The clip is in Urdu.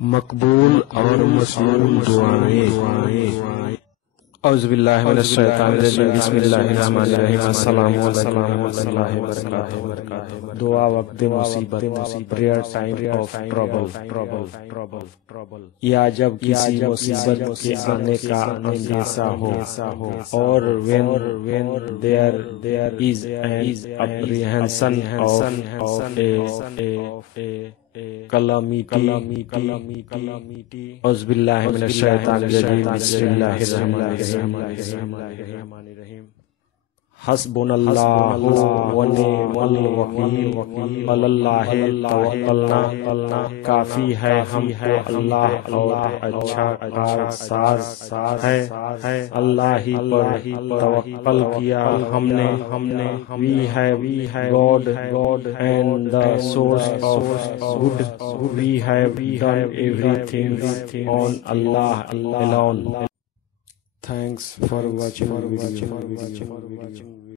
مقبول اور مسموع دعائیں۔ اعوذ باللہ من الشیطان الرجیم، بسم اللہ الرحمن الرحیم، السلام علیکم ورحمۃ اللہ وبرکاتہ۔ دعا وقت مصیبت، پریئر ٹائم آف ٹربل، یا جب کسی مصیبت کے آنے کا اندیشہ ہو، اور when there is an apprehension of a calamity۔ اعوذ باللہ من الشیطان الرجیم، بسم اللہ الرحمن الرحیم۔ حسبنا اللہ و نعم الوکیل، علی اللہ توکلنا، کافی ہے ہم کو اللہ اور اچھا کارساز ہے، اللہ ہی پر توکل کیا ہم نے، we have God and the source of good, we have done everything on Allah alone۔ Thanks for watching video.